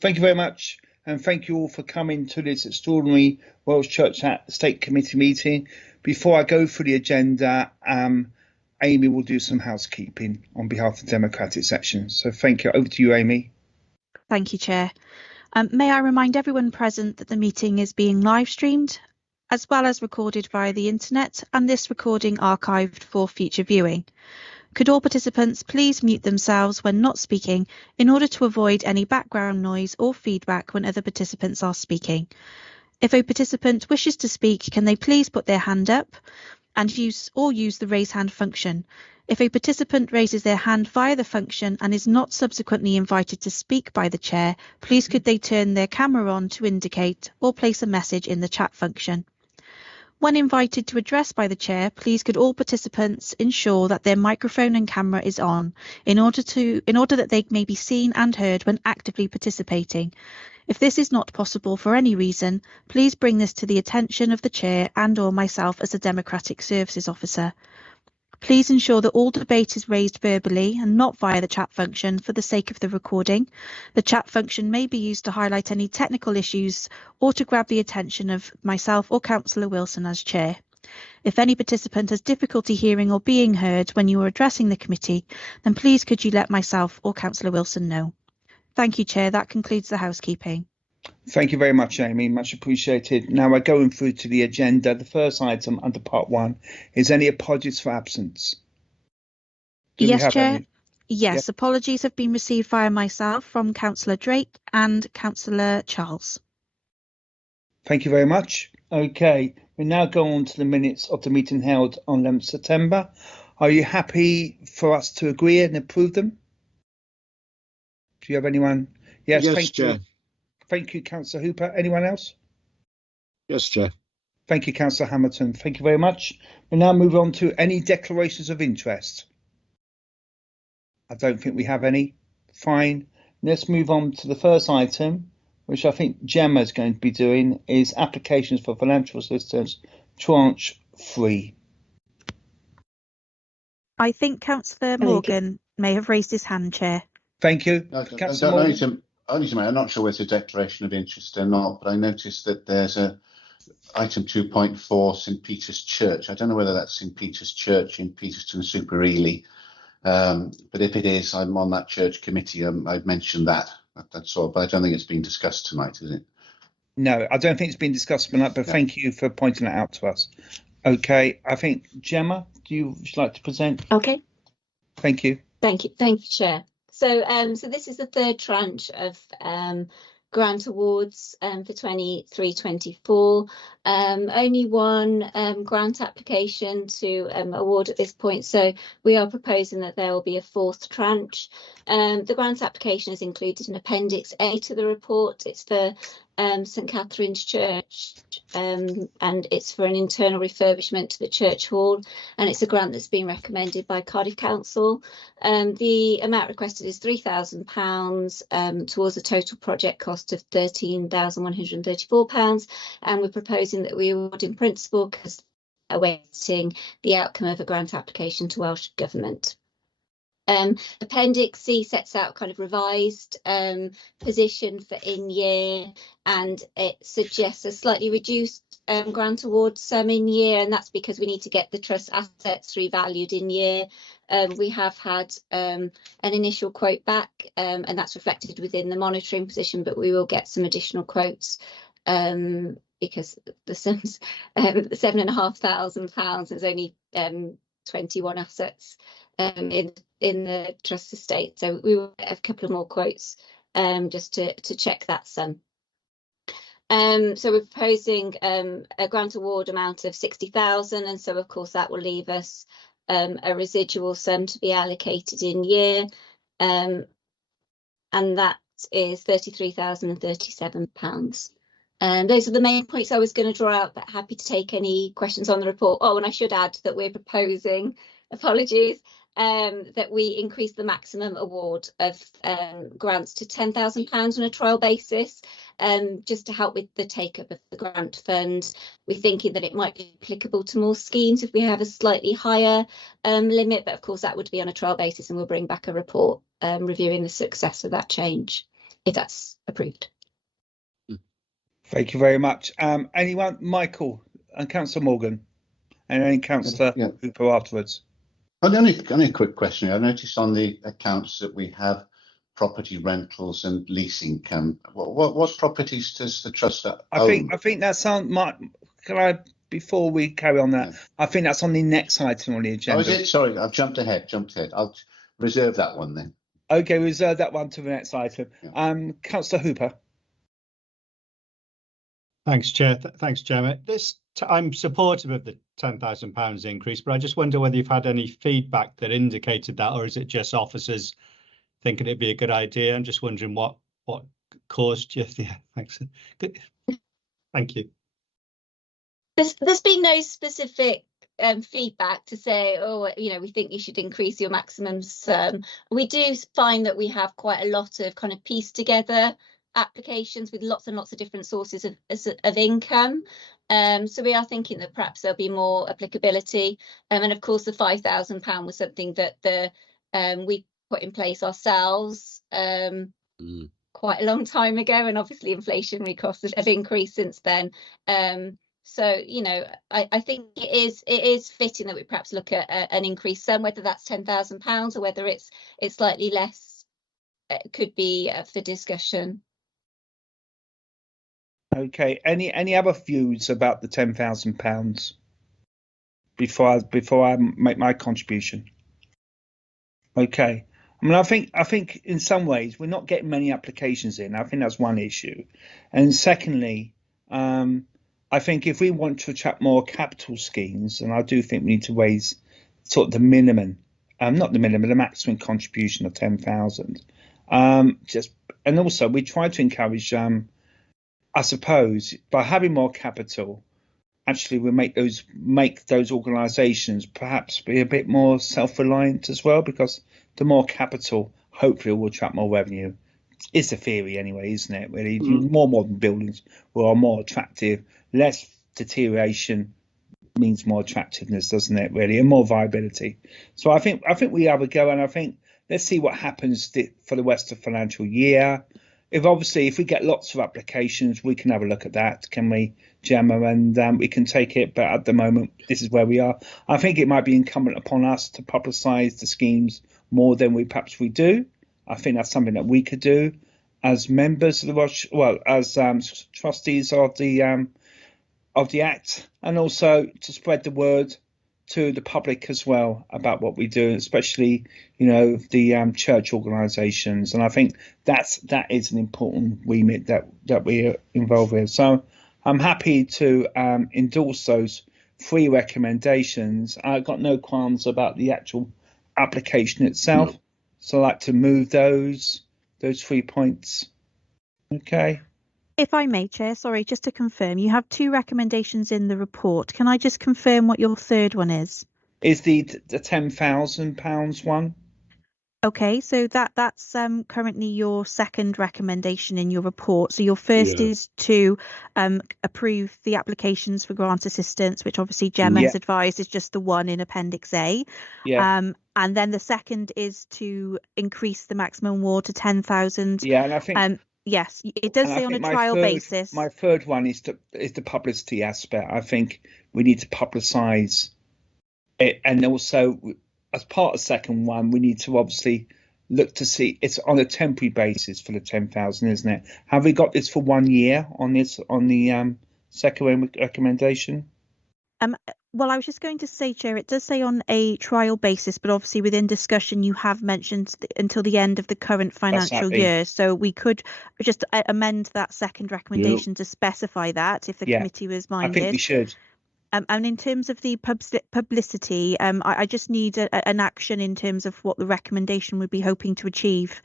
Thank you very much, and thank you all for coming to this extraordinary Welsh Church State Committee meeting. Before I go through the agenda, Amy will do some housekeeping on behalf of the Democratic section. So thank you. Over to you, Amy. Thank you, Chair. May I remind everyone present that the meeting is being live streamed, as well as recorded via the internet, and this recording archived for future viewing. Could all participants please mute themselves when not speaking in order to avoid any background noise or feedback when other participants are speaking. If a participant wishes to speak, can they please put their hand up and use the raise hand function. If a participant raises their hand via the function and is not subsequently invited to speak by the chair, please could they turn their camera on to indicate or place a message in the chat function. When invited to address by the chair, please could all participants ensure that their microphone and camera is on in order that they may be seen and heard when actively participating. If this is not possible for any reason, please bring this to the attention of the chair and/or myself as a Democratic Services Officer. Please ensure that all debate is raised verbally and not via the chat function for the sake of the recording. The chat function may be used to highlight any technical issues or to grab the attention of myself or Councillor Wilson as chair. If any participant has difficulty hearing or being heard when you are addressing the committee, then please could you let myself or Councillor Wilson know. Thank you, Chair. That concludes the housekeeping. Thank you very much, Amy. Much appreciated. Now we're going through to the agenda. The first item under part 1 is any apologies for absence. Yes, Chair. Yes, yep. Apologies have been received via myself from Councillor Drake and Councillor Charles. Thank you very much. Okay, we now go on to the minutes of the meeting held on 11th September. Are you happy for us to agree and approve them? Do you have anyone? Yes, thank Chair. you. Thank you, Councillor Hooper. Anyone else? Yes, Chair. Thank you, Councillor Hamilton. Thank you very much. We now move on to any declarations of interest. I don't think we have any. Fine. Let's move on to the first item, which I think Gemma is going to be doing, is applications for financial assistance, tranche 3. I think Councillor Morgan may have raised his hand, Chair. Thank you. I'm not sure whether it's a declaration of interest or not, but I noticed that there's a item 2.4 St Peter's Church. I don't know whether that's St Peter's Church in Peterston super Ely, but if it is, I'm on that church committee. I've mentioned that. That's all, but I don't think it's been discussed tonight, is it? No, I don't think it's been discussed tonight, but thank you for pointing that out to us. Okay, I think Gemma, would you like to present? Okay. Thank you. Thank you, Chair. So this is the third tranche of grant awards for 23-24. Only one grant application to award at this point, so we are proposing that there will be a fourth tranche. The grant application is included in Appendix A to the report. It's for St Catherine's Church, and it's for an internal refurbishment to the church hall, and it's a grant that's been recommended by Cardiff Council. The amount requested is £3,000 towards a total project cost of £13,134, and we're proposing that we award in principle because awaiting the outcome of a grant application to Welsh Government. Appendix C sets out kind of revised position for in-year, and it suggests a slightly reduced grant award sum in year, and that's because we need to get the trust assets revalued in year. We have had an initial quote back, and that's reflected within the monitoring position, but we will get some additional quotes because the sums £7,500 is only 21 assets in the trust estate, so we will get a couple of more quotes just to check that sum. So we're proposing a grant award amount of 60,000, and so of course that will leave us a residual sum to be allocated in year, and that is £33,037. Those are the main points I was going to draw out, but happy to take any questions on the report. Oh, and I should add that we're proposing, apologies, that we increase the maximum award of grants to £10,000 on a trial basis, just to help with the take-up of the grant fund. We're thinking that it might be applicable to more schemes if we have a slightly higher limit, but of course that would be on a trial basis, and we'll bring back a report reviewing the success of that change. if that's approved. Thank you very much. Anyone? Michael and Councillor Morgan, and then Councillor Hooper afterwards. Only a quick question. I noticed on the accounts that we have property rentals and lease income. What properties does the trust own? I think that's on my. Can I, before we carry on that, yeah. I think that's on the next item on the agenda. Oh, is it? Sorry, I've jumped ahead. I'll reserve that one then. Okay, reserve that one to the next item. Yeah. Councillor Hooper. Thanks, Chair. Thanks, Chairman. I'm supportive of the £10,000 increase, but I just wonder whether you've had any feedback that indicated that, or is it just officers thinking it'd be a good idea? I'm just wondering what caused you. Yeah, thanks. Good. Thank you. There's been no specific feedback to say, oh, we think you should increase your maximums. We do find that we have quite a lot of kind of pieced together applications with lots and lots of different sources of income. So we are thinking that perhaps there'll be more applicability. And of course, the £5,000 was something that we put in place ourselves quite a long time ago, and obviously inflationary costs have increased since then. So I think it is fitting that we perhaps look at an increase sum, whether that's £10,000 or whether it's slightly less. It could be for discussion. Okay. Any other views about the £10,000 before I make my contribution? Okay. I mean, I think in some ways we're not getting many applications in. I think that's one issue, and secondly, I think if we want to attract more capital schemes, and I do think we need to raise sort of the minimum, not the minimum, the maximum contribution of 10,000. And also we try to encourage. I suppose by having more capital, actually we make those organisations perhaps be a bit more self-reliant as well, because the more capital hopefully will attract more revenue. It's a theory anyway, isn't it? Really, more modern buildings are more attractive, less deterioration means more attractiveness, doesn't it? Really, and more viability. So I think we have a go, and I think let's see what happens for the rest of the financial year. If we get lots of applications, we can have a look at that, can we, Gemma? And we can take it. But at the moment, this is where we are. I think it might be incumbent upon us to publicise the schemes more than we do. I think that's something that we could do as members of the Welsh, as trustees of the Act, and also to spread the word to the public as well about what we do, especially the church organisations. And I think that is an important remit that we're involved with. So I'm happy to endorse those 3 recommendations. I've got no qualms about the actual application itself. No. So I'd like to move those 3 points. Okay. If I may, Chair, sorry, just to confirm, you have 2 recommendations in the report. Can I just confirm what your third one is? Is the £10,000 one? Okay, so that's currently your second recommendation in your report. So your first is to approve the applications for grant assistance, which obviously Gemma has advised is just the one in Appendix A. Yeah. And then the second is to increase the maximum award to 10,000. Yeah, and I think yes, it does say on a trial basis. My third one is the publicity aspect. I think we need to publicise it, and also as part of the second one, we need to obviously look to see it's on a temporary basis for the 10,000, isn't it? Have we got this for 1 year on the second recommendation? Well, I was just going to say, Chair, it does say on a trial basis, but obviously within discussion you have mentioned until the end of the current financial year. So we could just amend that second recommendation to specify that if the committee was minded. I think we should. And in terms of the publicity, I just need an action in terms of what the recommendation would be hoping to achieve.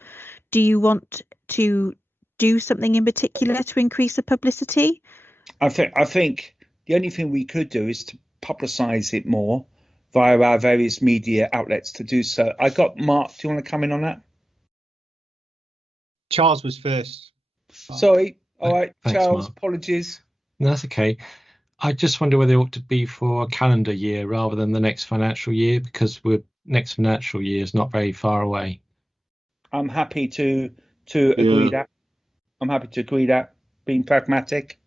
Do you want to do something in particular to increase the publicity? I think the only thing we could do is to publicise it more via our various media outlets to do so. I got Mark. Do you want to come in on that? Charles was first. Sorry. All right, Thanks, Charles. Mark. Apologies. No, that's okay. I just wonder whether it ought to be for a calendar year rather than the next financial year, because next financial year is not very far away. I'm happy to agree that. I'm happy to agree that, being pragmatic.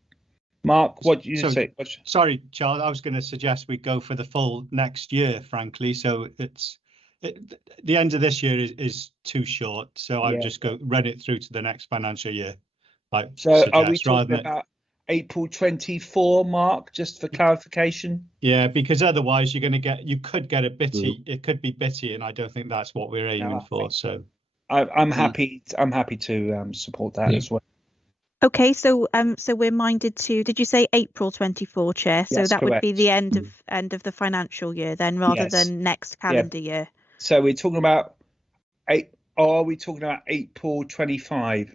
Mark, what do you So- say? Sorry, Charles, I was going to suggest we go for the full next year, frankly. So the end of this year is too short. So I'll Yeah. just run it through to the next financial year. So are we suggest, rather talking than- about April 24, Mark, just for clarification? Yeah, because otherwise you could get a bitty. It could be bitty, and I don't think that's what we're aiming for. So I'm happy to support that as well. Okay, so we're minded to, did you say April 24, Chair? So Yes, that would be correct. the end of the financial year then, rather Yes. than next calendar year. So we're talking about are we talking about April 25?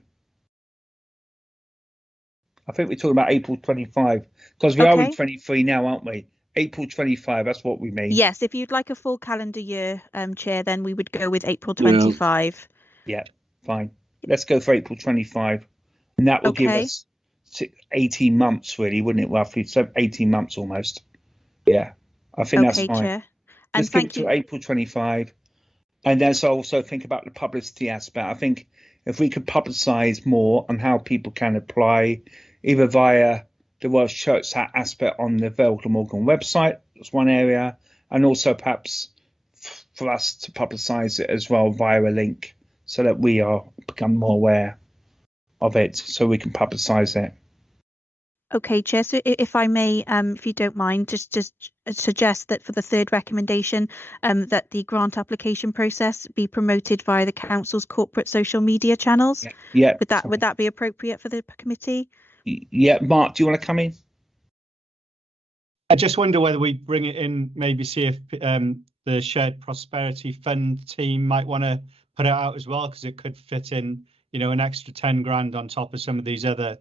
I think we're talking about April 25 because we are in Okay. 23 now, aren't we? April 25, that's what we mean. Yes, if you'd like a full calendar year, Chair, then we would go with April 25. Yeah, fine. Let's go for April 25. And that will give Okay. us 18 months, really, wouldn't it? Roughly, so 18 months almost. Yeah, I think Okay, that's fine. Chair. And Let's give it thank to you. April 25. And let's also think about the publicity aspect. I think if we could publicise more on how people can apply, either via the Welsh Church aspect on the Vale Glamorgan website, that's one area, and also perhaps for us to publicise it as well via a link so that we become more aware of it, so we can publicise it. Okay, Chair. So if I may, if you don't mind, just suggest that for the third recommendation, that the grant application process be promoted via the council's corporate social media channels. Yeah. Would that be appropriate for the committee? Yeah, Mark, do you want to come in? I just wonder whether we bring it in, maybe see if the Shared Prosperity Fund team might want to put it out as well, because it could fit in, an extra 10 grand on top of some of these other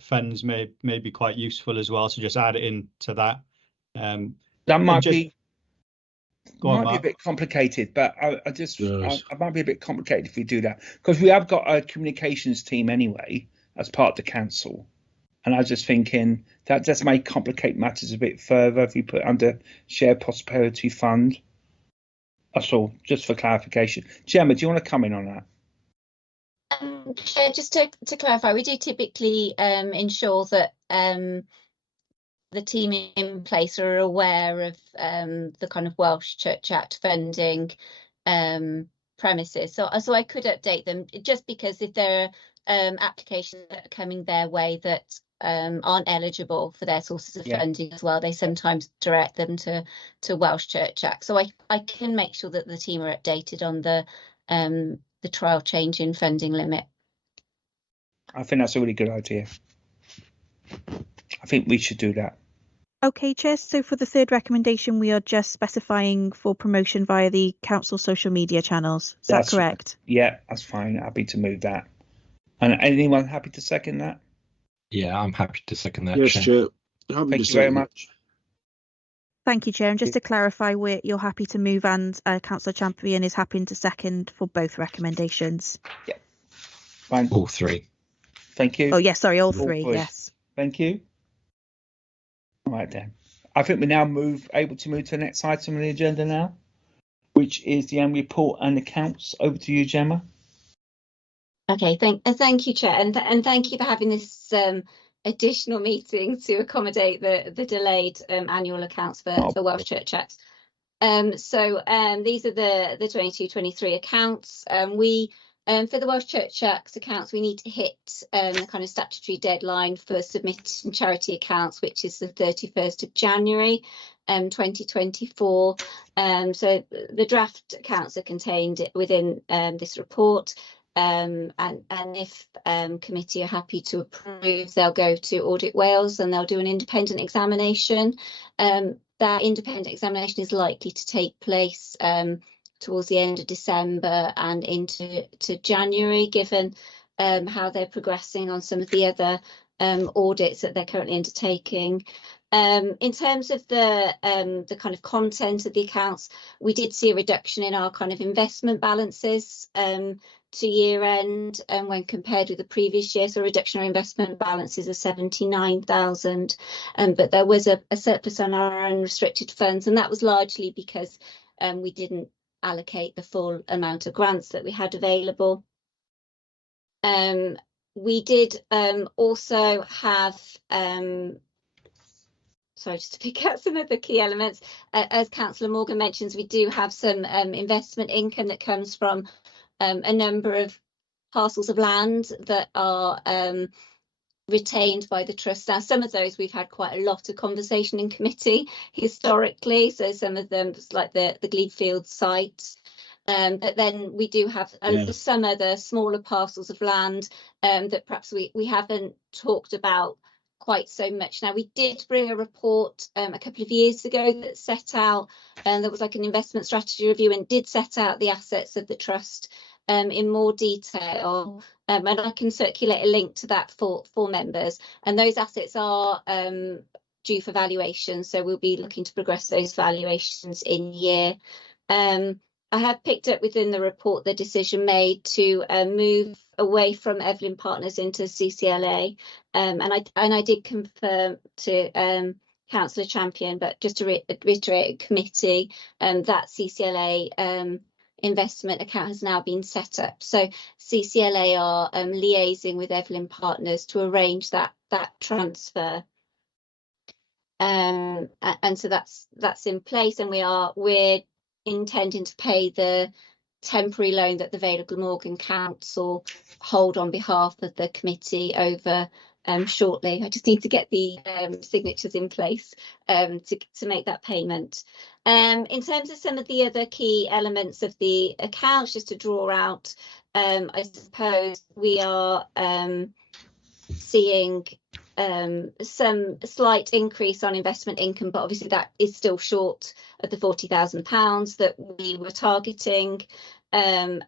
funds may be quite useful as well. So just add it into that. That might just- be Go on, might be a Mark. bit complicated, but I might be a bit complicated if we do that, because we have got a communications team anyway as part of the council, and I was just thinking that just may complicate matters a bit further if we put it under Shared Prosperity Fund. That's all, just for clarification. Gemma, do you want to come in on that? Chair, just to clarify, we do typically ensure that the team in place are aware of the kind of Welsh Church Act funding premises. So I could update them, just because if there are applications that are coming their way that aren't eligible for their sources of funding as well, they sometimes direct them to Welsh Church Act. So I can make sure that the team are updated on the trial change in funding limit. I think that's a really good idea. I think we should do that. Okay, Chair. So for the third recommendation, we are just specifying for promotion via the council social media channels. Is that correct? Yeah, that's fine. Happy to move that. And anyone happy to second that? Yeah, I'm happy to second that. Yes, Chair. Chair. Thank you very much. Thank you, Chair. And just to clarify, you're happy to move, and Councillor Champion is happy to second for both recommendations. Yeah, fine. All three. Thank you. Oh, yes, sorry, all All three, three. yes. Thank you. All right then. I think we're now able to move to the next item on the agenda now, which is the annual report and accounts. Over to you, Gemma. Okay, thank you, Chair, and thank you for having this additional meeting to accommodate the delayed annual accounts for Welsh Church Act. So these are the 22-23 accounts. For the Welsh Church Act accounts, we need to hit the kind of statutory deadline for submitting charity accounts, which is the 31st of January 2024. So the draft accounts are contained within this report. And if committee are happy to approve, they'll go to Audit Wales and they'll do an independent examination. That independent examination is likely to take place towards the end of December and into January, given how they're progressing on some of the other audits that they're currently undertaking. In terms of the kind of content of the accounts, we did see a reduction in our kind of investment balances to year end, and when compared with the previous year, so a reduction in our investment balances of 79,000, but there was a surplus on our unrestricted funds, and that was largely because we didn't allocate the full amount of grants that we had available. we did also have, sorry, just to pick out some of the key elements, as Councillor Morgan mentions, we do have some investment income that comes from a number of parcels of land that are retained by the trust. Now, some of those we've had quite a lot of conversation in committee historically, so some of them, like the Gleedfield site, but then we do have some other smaller parcels of land that perhaps we haven't talked about quite so much. Now, we did bring a report a couple of years ago that set out, and that was like an investment strategy review, and did set out the assets of the trust in more detail, and I can circulate a link to that for members, and those assets are due for valuation, so we'll be looking to progress those valuations in year. I have picked up within the report the decision made to move away from Evelyn Partners into CCLA, and I did confirm to Councillor Champion, but just to reiterate committee, that CCLA investment account has now been set up. So CCLA are liaising with Evelyn Partners to arrange that transfer. And so that's in place, and we're intending to pay the temporary loan that the Vale of Glamorgan Council hold on behalf of the committee over shortly. I just need to get the signatures in place to make that payment. In terms of some of the other key elements of the accounts, just to draw out, I suppose we are seeing some slight increase on investment income, but obviously that is still short of the £40,000 that we were targeting, and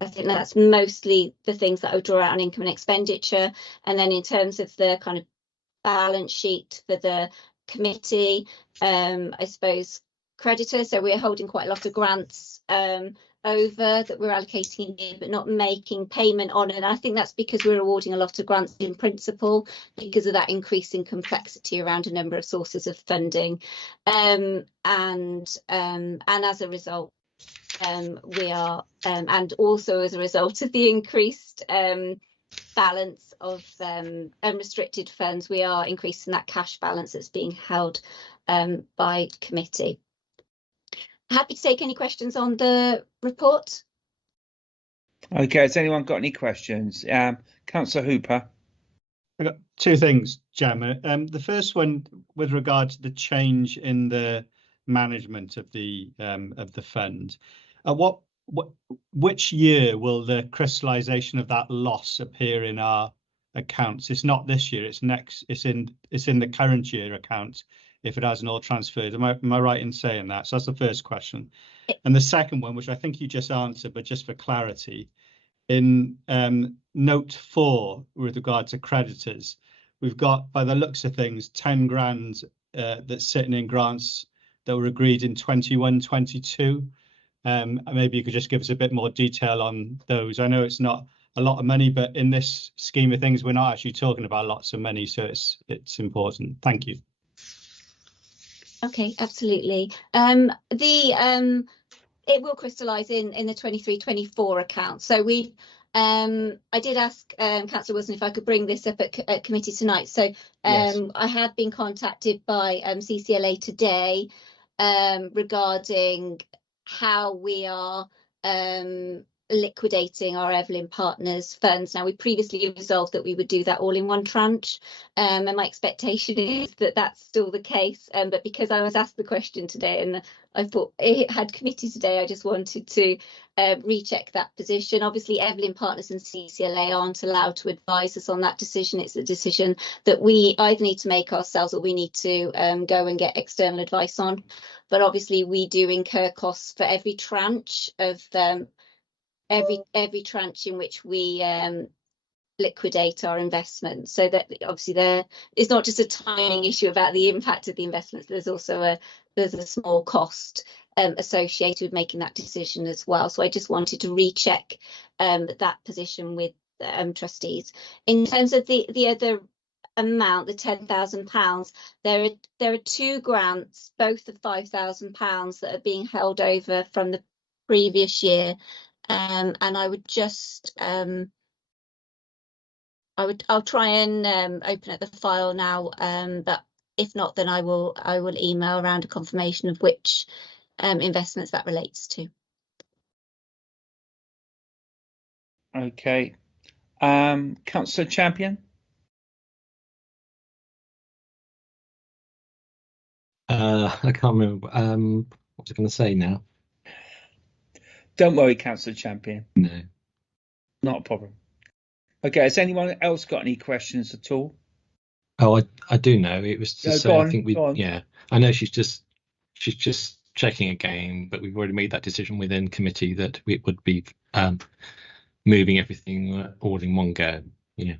I think that's mostly the things that I would draw out on income and expenditure. And then in terms of the kind of balance sheet for the committee, I suppose creditors, so we're holding quite a lot of grants over that we're allocating here but not making payment on, and I think that's because we're awarding a lot of grants in principle because of that increasing complexity around a number of sources of funding, and as a result we are and also as a result of the increased balance of unrestricted funds, we are increasing that cash balance that's being held by committee. Happy to take any questions on the report. Okay, has anyone got any questions? Councillor Hooper. I've got two things, Gemma. The first one with regard to the change in the management of the fund. Which year will the crystallisation of that loss appear in our accounts? It's not this year. It's next. It's in the current year account if it hasn't all transferred. Am I right in saying that? So that's the first question. And the second one, which I think you just answered, but just for clarity, in note 4 with regard to creditors, we've got, by the looks of things, 10 grand that's sitting in grants that were agreed in 21-22. Maybe you could just give us a bit more detail on those. I know it's not a lot of money, but in this scheme of things, we're not actually talking about lots of money, so it's important. Thank you. Okay, absolutely. It will crystallise in the 23-24 account. So we, I did ask Councillor Wilson if I could bring this up at committee tonight. So Yes. I have been contacted by CCLA today regarding how we are liquidating our Evelyn Partners funds. Now, we previously resolved that we would do that all in one tranche, and my expectation is that that's still the case, but because I was asked the question today and I thought it had committee today, I just wanted to recheck that position. Obviously, Evelyn Partners and CCLA aren't allowed to advise us on that decision. It's a decision that we either need to make ourselves or we need to go and get external advice on. But obviously, we do incur costs for every tranche of every tranche in which we liquidate our investments, so that obviously there is not just a timing issue about the impact of the investments. There's also a small cost associated with making that decision as well. So I just wanted to recheck that position with trustees. In terms of the other amount, the £10,000, there are two grants, both of £5,000, that are being held over from the previous year. And I would just I'll try and open up the file now, but if not, then I will email around a confirmation of which investments that relates to. Okay. Councillor Champion? I can't remember. What was I going to say now? Don't worry, Councillor Champion. No. Not a problem. Okay, has anyone else got any questions at all? Oh, I do know. It was to say, go on, I think go on. yeah, I know she's just checking again, but we've already made that decision within committee that it would be moving everything all in one go. Yeah.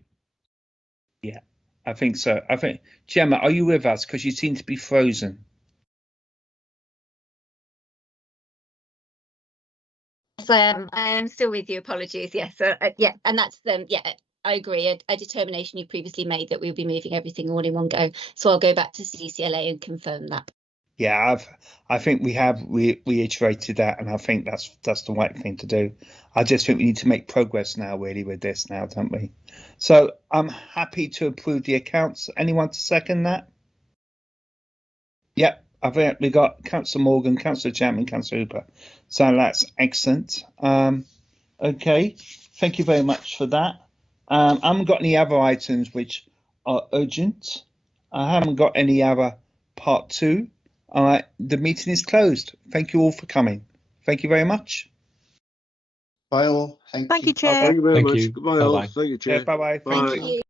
Yeah, I think so. I think, Gemma, are you with us? Because you seem to be frozen. Yes, I am still with you. Apologies. Yes, yeah, and that's yeah. I agree. A determination you previously made that we'll be moving everything all in one go. So I'll go back to CCLA and confirm that. Yeah, I think we have reiterated that, and I think that's the right thing to do. I just think we need to make progress now, really, with this now, don't we? So I'm happy to approve the accounts. Anyone to second that? Yep, I think we got Councillor Morgan, Councillor Chapman, Councillor Hooper. So that's excellent. Okay, thank you very much for that. I haven't got any other items which are urgent. I haven't got any other part 2. All right, the meeting is closed. Thank you all for coming. Thank you very much. Bye all. Thank you, Chair. Thank you very Thank much. you. Goodbye all. Bye-bye. Thank you, Chair. Bye-bye. Bye. Thank you.